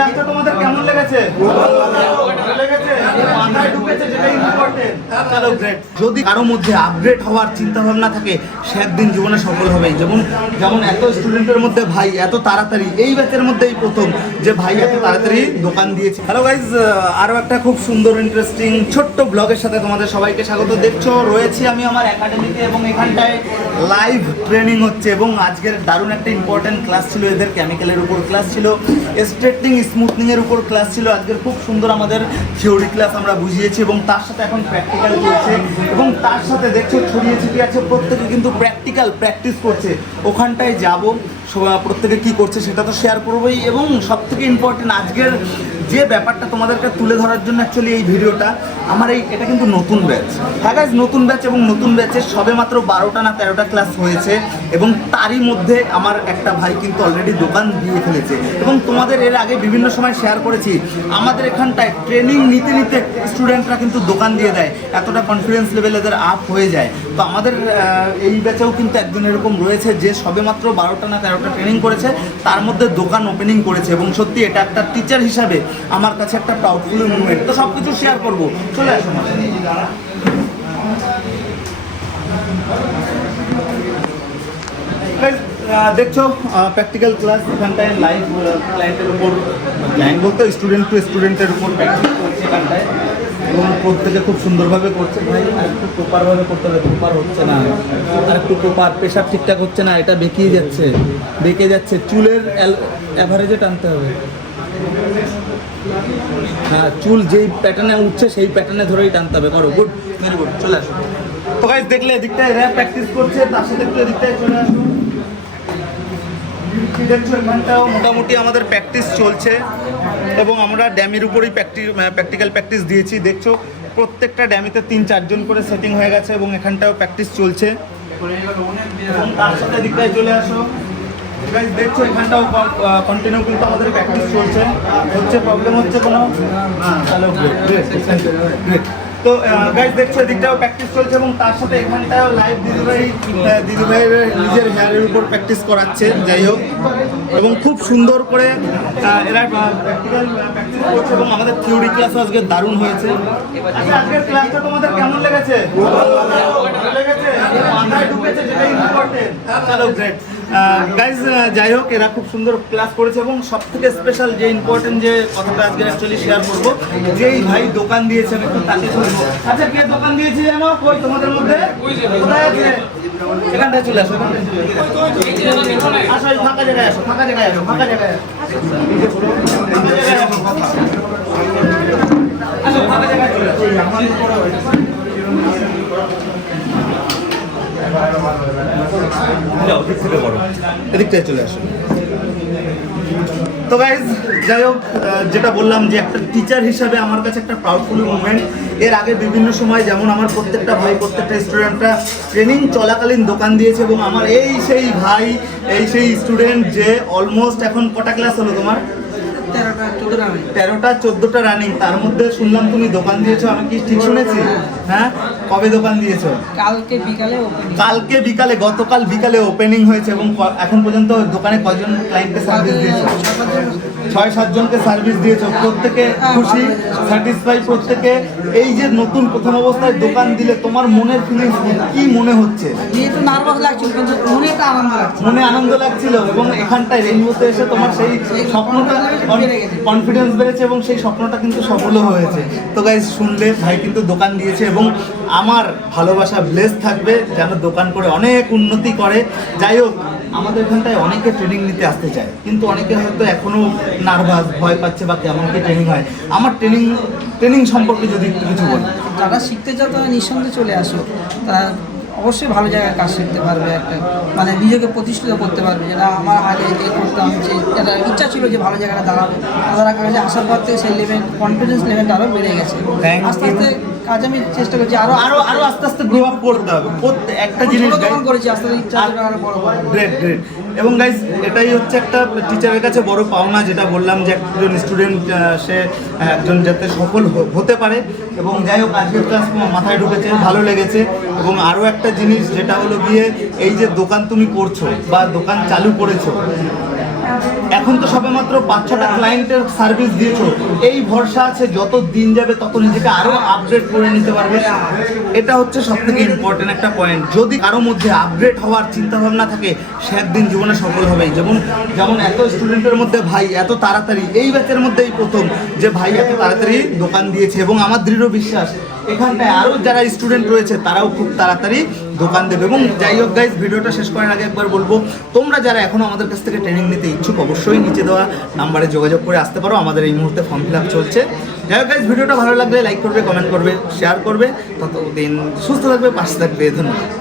ক্লাসটা তোমাদের কেমন লেগেছে? লেগেছে? যদি কারোর মধ্যে আপগ্রেড হওয়ার চিন্তা ভাবনা থাকে, সে একদিন জীবনে সফল হবে। যেমন যেমন এত স্টুডেন্টের মধ্যে ভাই, এত তাড়াতাড়ি, এই ব্যাচের মধ্যেই প্রথম যে ভাই এত তাড়াতাড়ি দোকান দিয়েছে। হ্যালো গাইজ আরও একটা খুব সুন্দর ইন্টারেস্টিং ছোট্ট ব্লগের সাথে তোমাদের সবাইকে স্বাগত। দেখছ, রয়েছি আমি আমার একাডেমিতে এবং এখানটায় লাইভ ট্রেনিং হচ্ছে এবং আজকের দারুণ একটা ইম্পর্টেন্ট ক্লাস ছিল। এদের কেমিক্যালের উপর ক্লাস ছিল স্ট্রেটনিং স্মুথনিং এর উপর ক্লাস ছিল। আজকের খুব সুন্দর আমাদের থিওরি ক্লাস আমরা বুঝিয়েছি এবং তার সাথে এখন প্র্যাকটিক্যাল চলছে এবং তার সাথে দেখছ ছড়িয়ে ছিটিয়ে আছে, প্রত্যেকে কিন্তু প্র্যাকটিক্যাল প্র্যাকটিস করছে। ওখানটায় যাব প্রত্যেকে কি করছে সেটা তো শেয়ার করবোই। এবং সব থেকে ইম্পর্টেন্ট আজকের যে ব্যাপারটা তোমাদেরকে তুলে ধরার জন্য অ্যাকচুয়ালি এই ভিডিওটা আমার এই এটা কিন্তু নতুন ব্যাচ হ্যাঁ guys, নতুন ব্যাচ এবং নতুন ব্যাচের সবে মাত্র বারোটা না তেরোটা ক্লাস হয়েছে এবং তারই মধ্যে আমার একটা ভাই কিন্তু অলরেডি দোকান দিয়ে ফেলেছে। এবং তোমাদের এর আগে বিভিন্ন সময় শেয়ার করেছি আমাদের এখানটায় ট্রেনিং নিতে নিতে স্টুডেন্টরা কিন্তু দোকান দিয়ে দেয়। এতটা কনফিডেন্স লেভেল এদের আপ হয়ে যায়। তো আমাদের এই ব্যাচেও কিন্তু একজন এরকম রয়েছে যে সবে মাত্র বারোটা না তেরোটা ট্রেনিং করেছে। তার মধ্যে দোকান ওপেনিং করেছে এবং সত্যি এটা একটা টিচার হিসাবে আমার কাছে একটা প্রাউডফুল মুভমেন্ট তো সব কিছু শেয়ার করব। চলে আসুন দেখছ প্র্যাকটিক্যাল ক্লাস এখানটায় লাইভ ক্লায়েন্টের উপর ক্লায়েন্ট বলতে স্টুডেন্ট টু স্টুডেন্টের উপর প্র্যাকটিস করছে এখানটায়। এবং প্রত্যেকে খুব সুন্দরভাবে করছে। ভাই, আর একটু প্রপারভাবে করতে হবে প্রপার হচ্ছে না। আর একটু প্রপার প্রেশার ঠিকঠাক হচ্ছে না, এটা বেঁকিয়ে যাচ্ছে। বেঁকে যাচ্ছে। চুলের অ্যাভারেজে টানতে হবে। হ্যাঁ চুল যেই প্যাটার্নে উঠছে, সেই প্যাটার্নে ধরেই টানতে হবে। করো গুড ভেরি গুড চলে আসো। তো গাইজ দেখলে এদিকটায় র্যাপ প্র্যাকটিস করছে, তার সাথে একটু এদিকটায় চলে আসো এখানটাও মোটামুটি আমাদের প্র্যাকটিস চলছে এবং আমরা ড্যামের উপরেই প্র্যাকটি প্র্যাকটিক্যাল প্র্যাকটিস দিয়েছি। দেখছ, প্রত্যেকটা ড্যামিতে তিন চারজন করে সেটিং হয়ে গেছে এবং এখানটাও প্র্যাকটিস চলছে। তার সাথে দিকটায় চলে আসো। Guys, দেখছ এখানটাও কন্টিনিউ কিন্তু আমাদের প্র্যাকটিস চলছে। হচ্ছে প্রবলেম হচ্ছে কোনো? তো গাইজ দেখছ এদিকটাও প্র্যাকটিস চলছে এবং তার সাথে এখানটাও লাইভ দিদিভাই আহ, দিদিভাইয়ের নিজের হেয়ারের উপর প্র্যাকটিস করাচ্ছে যাই হোক। এবং খুব সুন্দর করে এরা প্র্যাকটিক্যাল প্র্যাকটিস করছে এবং আমাদের থিওরি ক্লাসও আজকে দারুণ হয়েছে। আচ্ছা আজকের ক্লাসটা তোমাদের কেমন লেগেছে? লেগেছে? মাথায় ঢুকেছে যেটা ইম্পর্টেন্ট চলো গ্রেট গাইজ যাই হোক এরা খুব সুন্দর ক্লাস করেছে এবং সব থেকে স্পেশাল যে ইম্পর্টেন্ট যে কথাটা আজকে অ্যাকচুয়ালি শেয়ার করব যেই ভাই দোকান দিয়েছে আমি একটু তাকে বলব। আচ্ছা কে দোকান দিয়েছে জানো? কই তোমাদের মধ্যে? কোথায় আছে? এখানটায় চলে আসো আসো। এই ফাঁকা জায়গায় আসো ফাঁকা জায়গায় আসো ফাঁকা জায়গায় আসো। ফাঁকা জায়গায় আসো, ফাঁকা। জায়গায় আসো। তো গাইজ যাই হোক যেটা বললাম যে একটা টিচার হিসাবে আমার কাছে একটা প্রাউডফুল মুভমেন্ট এর আগে বিভিন্ন সময় যেমন আমার প্রত্যেকটা ভাই, প্রত্যেকটা স্টুডেন্টরা ট্রেনিং চলাকালীন দোকান দিয়েছে এবং আমার এই সেই ভাই, এই সেই স্টুডেন্ট যে অলমোস্ট এখন কটা ক্লাস হলো তোমার? তেরোটা চোদ্দটা রানিং তার মধ্যে শুনলাম তুমি দোকান দিয়েছ আমি কি ঠিক শুনেছি? হ্যাঁ। কবে দোকান দিয়েছ? কালকে বিকালে কালকে বিকালে গতকাল বিকালে ওপেনিং হয়েছে এবং এখন পর্যন্ত দোকানে কজন ক্লায়েন্টকে সার্ভিস দিয়েছ? ছয় সাতজনকে সার্ভিস দিয়েছ। প্রত্যেকে খুশি স্যাটিসফাই প্রত্যেকে এই যে নতুন প্রথম অবস্থায় দোকান দিলে তোমার মনের ফিলিংস কি? মনে হচ্ছে? মনে মনে আনন্দ লাগছিল এবং এখানটায় রেনবোতে এসে তোমার সেই স্বপ্নটা কনফিডেন্স বেড়েছে এবং সেই স্বপ্নটা কিন্তু সফলও হয়েছে। তো গাইজ শুনলে ভাই কিন্তু দোকান দিয়েছে এবং আমার ভালোবাসা ব্লেস থাকবে যেন দোকান করে অনেক উন্নতি করে। যাই হোক, আমাদের এখানটায় অনেকে ট্রেনিং নিতে আসতে চায়, কিন্তু অনেকে হয়তো এখনও নার্ভাস ভয় পাচ্ছে বা কেমন কি ট্রেনিং হয়। আমার ট্রেনিং ট্রেনিং সম্পর্কে যদি একটু কিছু বলি। যারা শিখতে চাও তারা নিঃসন্দেহে চলে আসো। তা অবশ্যই ভালো জায়গায় কাজ শিখতে পারবে একটা মানে নিজেকে প্রতিষ্ঠিত করতে পারবে যেটা আমার আগে যে করতাম যে একটা ইচ্ছা ছিল যে ভালো জায়গাটা দাঁড়াবে। দাঁড়ার কাছে আসার পর থেকে সেই লেভেল কনফিডেন্স লেভেলটা আরও বেড়ে গেছে। আস্তে আস্তে কাজ আমি চেষ্টা করছি আরও আরও আরও আস্তে আস্তে গ্রো আপ করতে হবে। একটা জিনিস guys, করেছি আস্তে আস্তে বড় গ্রেট গ্রেট এবং গাইজ এটাই হচ্ছে একটা টিচারের কাছে বড় পাওনা যেটা বললাম যে একজন স্টুডেন্ট সে একজন যাতে সফল হতে পারে। এবং যাই হোক আজকের ক্লাস মাথায় ঢুকেছে ভালো লেগেছে। এবং আরও একটা জিনিস যেটা হলো গিয়ে এই যে দোকান তুমি করছ বা দোকান চালু করেছ এখন তো সবে মাত্র পাঁচ ছটা ক্লায়েন্টের সার্ভিস দিয়েছ। এই ভরসা আছে, যত দিন যাবে তত নিজেকে আরও আপডেট করে নিতে পারবে। এটা হচ্ছে সব থেকে ইম্পর্টেন্ট একটা পয়েন্ট যদি কারও মধ্যে আপডেট হওয়ার চিন্তা ভাবনা থাকে, সে একদিন জীবনে সফল হবে। যেমন যেমন এত স্টুডেন্টের মধ্যে ভাই এত তাড়াতাড়ি, এই ব্যাচের মধ্যেই প্রথম যে ভাই এত তাড়াতাড়ি দোকান দিয়েছে এবং আমার দৃঢ় বিশ্বাস এখানটায় আরও যারা স্টুডেন্ট রয়েছে, তারাও খুব তাড়াতাড়ি দোকান দেবে। এবং যাই হোক গাইজ ভিডিওটা শেষ করার আগে একবার বলব, তোমরা যারা এখনও আমাদের কাছ থেকে ট্রেনিং নিতে ইচ্ছুক, অবশ্যই নিচে দেওয়া নাম্বারে যোগাযোগ করে আসতে পারো। আমাদের এই মুহূর্তে ফর্ম ফিল আপ চলছে। যাই হোক গাইজ ভিডিওটা ভালো লাগলে লাইক করবে কমেন্ট করবে শেয়ার করবে। ততদিন সুস্থ থাকবে, পাশে থাকবে। ধন্যবাদ।